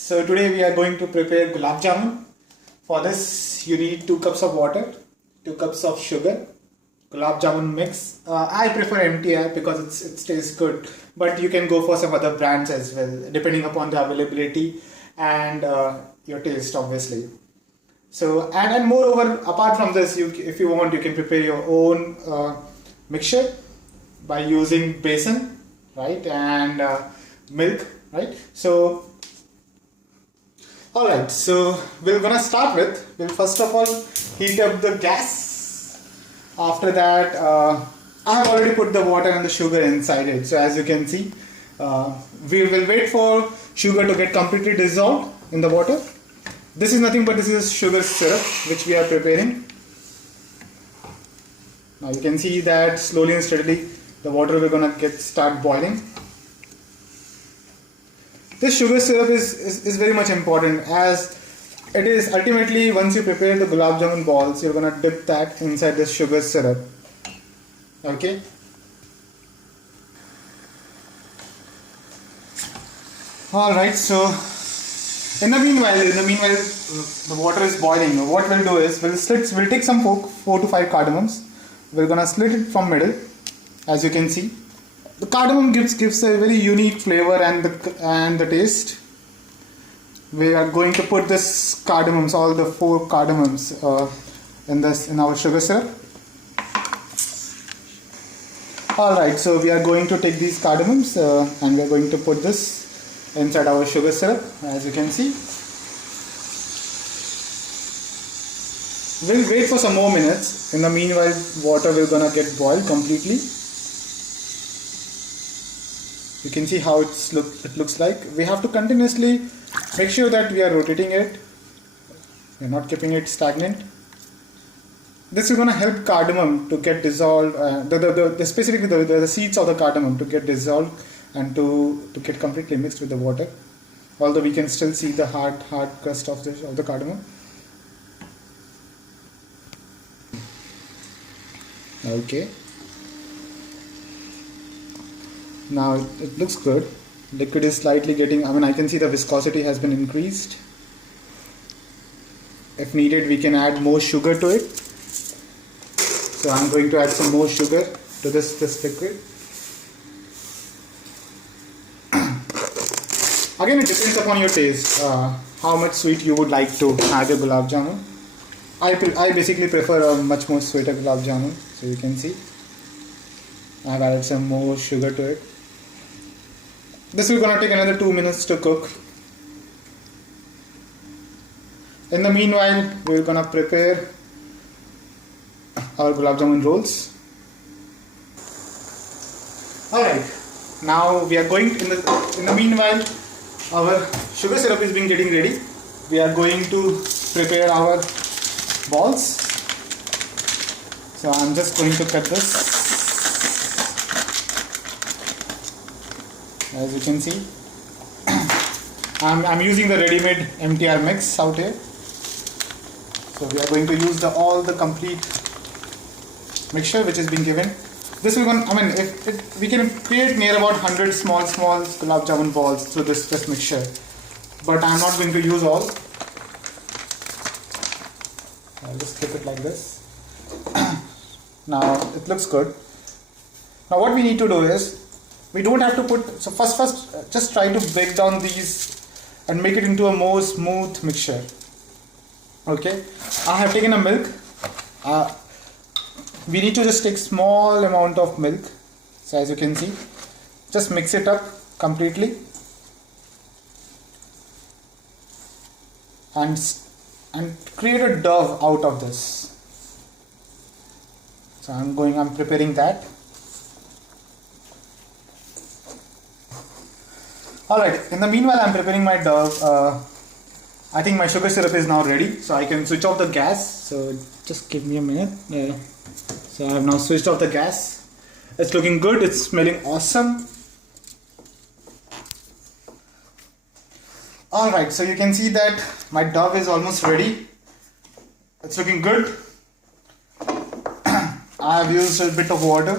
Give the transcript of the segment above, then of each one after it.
So today we are going to prepare Gulab Jamun. For this you need 2 cups of water, 2 cups of sugar, Gulab Jamun mix. I prefer MTR because it tastes good, but you can go for some other brands as well depending upon the availability and your taste obviously. So and moreover, apart from this, if you want, you can prepare your own mixture by using besan, right, and milk, right. So alright, so we're gonna start with, we'll first of all heat up the gas. After that, I have already put the water and the sugar inside it. So as you can see, we will wait for sugar to get completely dissolved in the water. This is nothing but this is sugar syrup which we are preparing. Now you can see that slowly and steadily the water will gonna start boiling. This sugar syrup is very much important, as it is ultimately, once you prepare the Gulab Jamun balls, you're gonna dip that inside this sugar syrup. Okay. Alright, so in the meanwhile the water is boiling. What we'll do is we'll take some 4 to 5 cardamoms. We're gonna slit it from middle, as you can see. The cardamom gives a very unique flavor and the taste. We are going to put this cardamoms, all the 4 cardamoms, in our sugar syrup. Alright, so we are going to take these cardamoms and we are going to put this inside our sugar syrup, as you can see. We'll wait for some more minutes. In the meanwhile, water will gonna get boiled completely. You can see how it looks like. We have to continuously make sure that we are rotating it. We're not keeping it stagnant. This is going to help cardamom to get dissolved, specifically the seeds of the cardamom to get dissolved and to get completely mixed with the water. Although we can still see the hard crust of the cardamom. Okay. Now it looks good. Liquid is slightly getting, I can see the viscosity has been increased. If needed, we can add more sugar to it. So I'm going to add some more sugar to this liquid. Again, it depends upon your taste, how much sweet you would like to add your Gulab Jamun. I basically prefer a much more sweeter Gulab Jamun. So you can see I've added some more sugar to it. This is going to take another 2 minutes to cook. In the meanwhile, we're going to prepare our Gulab Jamun rolls. Alright, now we are going, in the meanwhile, our sugar syrup is getting ready. We are going to prepare our balls. So I'm just going to cut this. As you can see, I'm using the ready-made MTR mix out here. So we are going to use all the complete mixture which is being given. This will we can create near about 100 small Gulab Jamun balls through this mixture, but I'm not going to use all. I'll just keep it like this. Now it looks good. Now what we need to do is, we don't have to put, so first just try to break down these and make it into a more smooth mixture. Okay, I have taken a milk. We need to just take small amount of milk. So as you can see, just mix it up completely and create a dough out of this. So I'm preparing that. Alright, in the meanwhile I'm preparing my dough. I think my sugar syrup is now ready, so I can switch off the gas. So just give me a minute. So I have now switched off the gas. It's looking good, it's smelling awesome. Alright, so you can see that my dough is almost ready. It's looking good. I have used a bit of water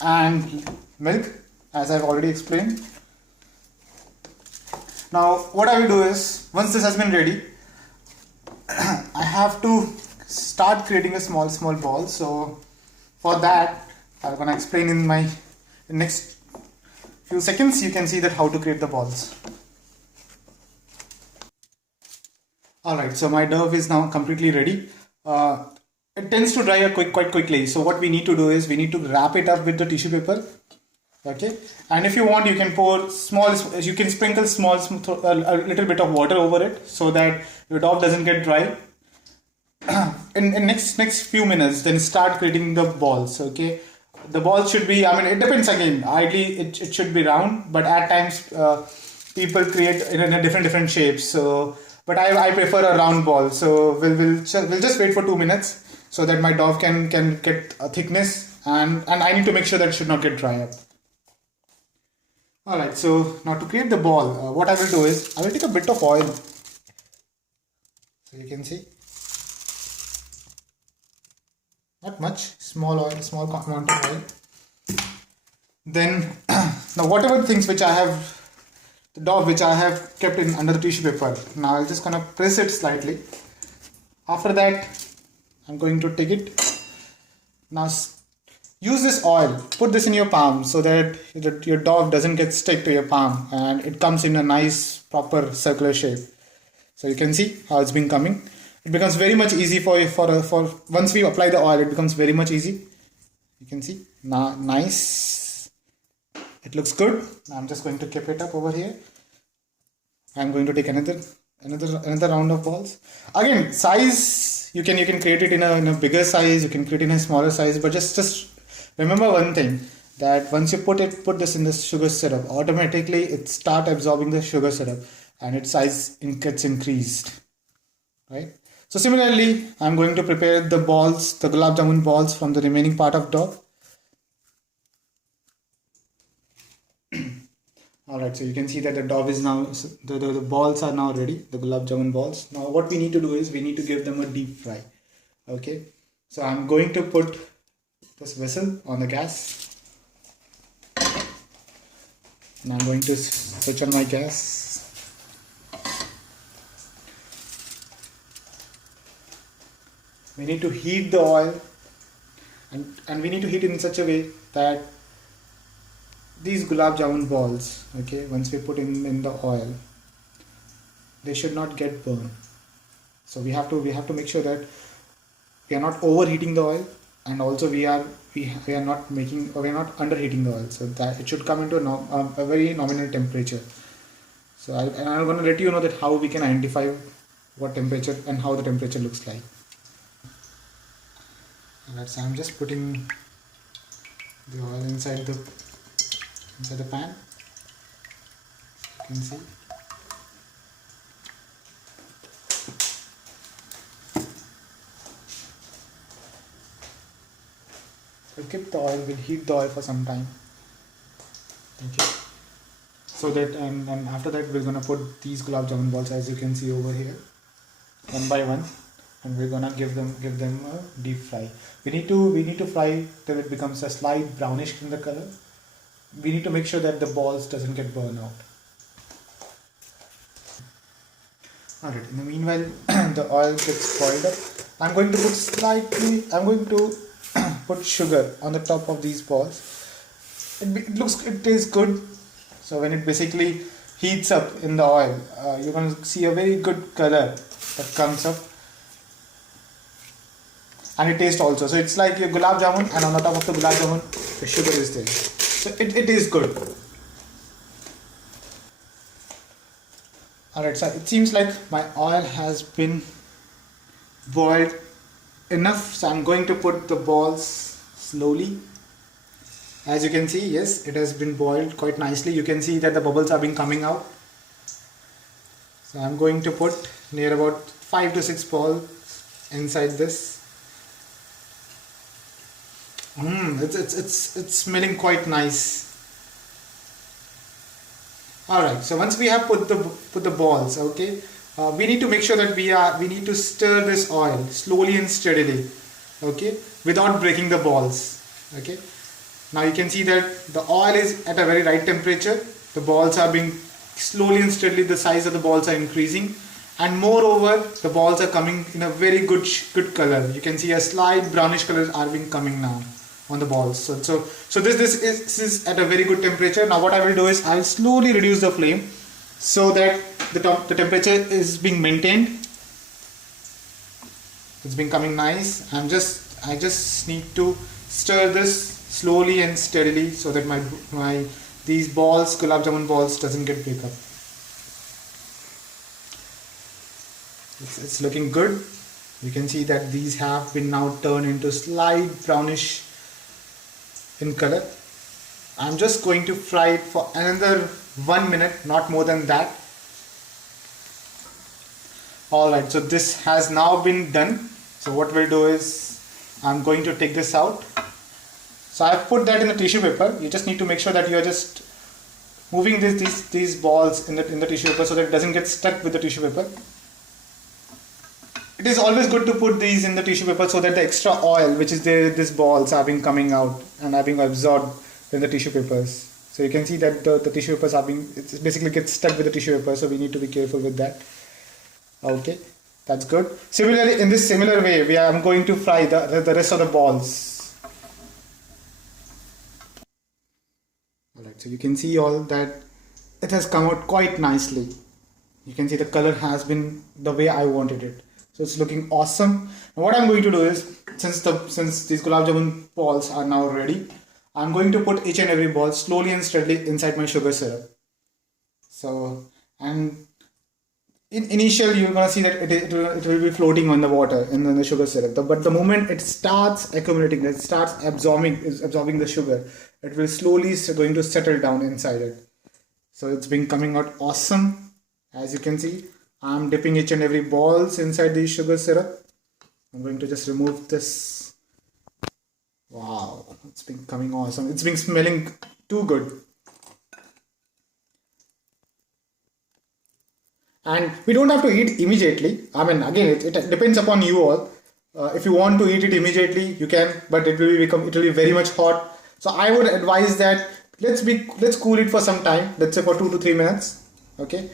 and milk, as I've already explained. Now what I will do is, once this has been ready, I have to start creating a small ball. So for that, I'm gonna explain in my next few seconds. You can see that how to create the balls. Alright, so my dough is now completely ready. It tends to dry quite quickly. So what we need to do is we need to wrap it up with the tissue paper. Okay, and if you want, you can you can sprinkle a little bit of water over it so that your dough doesn't get dry. in next few minutes, then start creating the balls. Okay, the balls should be, I mean, it depends again. Ideally, it should be round, but at times people create in a different shapes. So, but I prefer a round ball. So we'll just wait for 2 minutes so that my dough can get a thickness, and I need to make sure that it should not get dry up. Alright, so now to create the ball, what I will do is I will take a bit of oil. So you can see, not much, small amount of oil. Then now whatever things which I have, the dough which I have kept in under the tissue paper, now I'm just gonna press it slightly. After that, I'm going to take it. Now use this oil, put this in your palm so that your dough doesn't get stuck to your palm and it comes in a nice proper circular shape. So you can see how it's been coming. It becomes very much easy for once we apply the oil, it becomes very much easy. You can see now, nice. It looks good. Now I'm just going to keep it up over here. I'm going to take another round of balls. Again, size you can create it in a bigger size. You can create it in a smaller size, but just remember one thing, that once you put this in the sugar syrup, automatically it start absorbing the sugar syrup and its size gets increased, right? So similarly, I'm going to prepare the balls, the Gulab Jamun balls from the remaining part of dough. Alright, so you can see that the dough is now, the balls are now ready, the Gulab Jamun balls. Now what we need to do is we need to give them a deep fry. Okay, so I'm going to put this vessel on the gas, and I'm going to switch on my gas. We need to heat the oil, and we need to heat it in such a way that these Gulab Jamun balls, okay, once we put in the oil, they should not get burned. So we have to make sure that we are not overheating the oil, and also we are not underheating the oil, so that it should come into a very nominal temperature. So I'm going to let you know that how we can identify what temperature and how the temperature looks like. Alright, so I'm just putting the oil inside the pan. You can see. We'll keep the oil, we'll heat the oil for some time. Okay. So that and after that we're gonna put these Gulab Jamun balls, as you can see over here, one by one, and we're gonna give them a deep fry. We need to fry till it becomes a slight brownish in the color. We need to make sure that the balls doesn't get burned out. Alright, in the meanwhile the oil gets boiled up. I'm going to put sugar on the top of these balls. It tastes good. So when it basically heats up in the oil, you're going to see a very good color that comes up, and it tastes also. So it's like your Gulab Jamun, and on the top of the Gulab Jamun the sugar is there. So it is good. Alright, so it seems like my oil has been boiled enough, so I'm going to put the balls slowly. As you can see, yes, it has been boiled quite nicely. You can see that the bubbles have been coming out. So I'm going to put near about 5 to 6 balls inside this. It's smelling quite nice. Alright, so once we have put the balls, okay, we need to make sure that we need to stir this oil slowly and steadily, okay, without breaking the balls. Okay, now you can see that the oil is at a very right temperature. The balls are being slowly and steadily the size of the balls are increasing, and moreover the balls are coming in a very good color. You can see a slight brownish color are being coming now on the balls. So this is at a very good temperature. Now what I will do is I will slowly reduce the flame so that the temperature is being maintained. It's been coming nice. I just need to stir this slowly and steadily so that these balls, gulab jamun balls, doesn't get break up. It's looking good. You can see that these have been now turned into slight brownish in color. I'm just going to fry it for another 1 minute, not more than that. Alright, so this has now been done. So what we'll do is I'm going to take this out. So I've put that in the tissue paper. You just need to make sure that you are just moving these balls in the tissue paper so that it doesn't get stuck with the tissue paper. It is always good to put these in the tissue paper so that the extra oil which is there, these balls are being coming out and are being absorbed in the tissue papers. So you can see that the tissue papers it basically gets stuck with the tissue paper, so we need to be careful with that. Okay, that's good. Similarly, in this similar way, I'm going to fry the rest of the balls. Alright, so you can see all that it has come out quite nicely. You can see the color has been the way I wanted it. So it's looking awesome. Now what I'm going to do is, since these gulab jamun balls are now ready, I'm going to put each and every ball slowly and steadily inside my sugar syrup. So, and in initial you're gonna see that it will be floating on the water and then the sugar syrup. But the moment it starts accumulating, it starts absorbing the sugar, it will slowly going to settle down inside it. So it's been coming out awesome. As you can see, I'm dipping each and every balls inside the sugar syrup. I'm going to just remove this. Wow, it's been coming awesome. It's been smelling too good. And we don't have to eat immediately. I mean, again, it depends upon you all. If you want to eat it immediately, you can, but it will be very much hot. So I would advise that let's cool it for some time. Let's say for 2 to 3 minutes. Okay.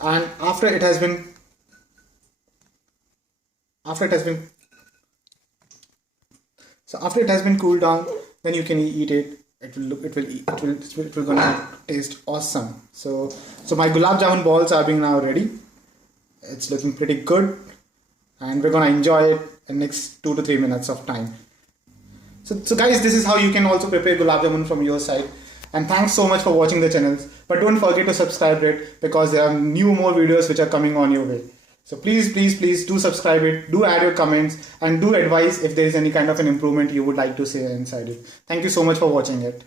And after it has been cooled down, then you can eat it. It will gonna taste awesome. So my gulab jamun balls are being now ready. It's looking pretty good, and we're gonna enjoy it in next 2 to 3 minutes of time. So guys, this is how you can also prepare gulab jamun from your side. And thanks so much for watching the channels. But don't forget to subscribe it, because there are more videos which are coming on your way. So please do subscribe it, do add your comments, and do advise if there is any kind of an improvement you would like to say inside it. Thank you so much for watching it.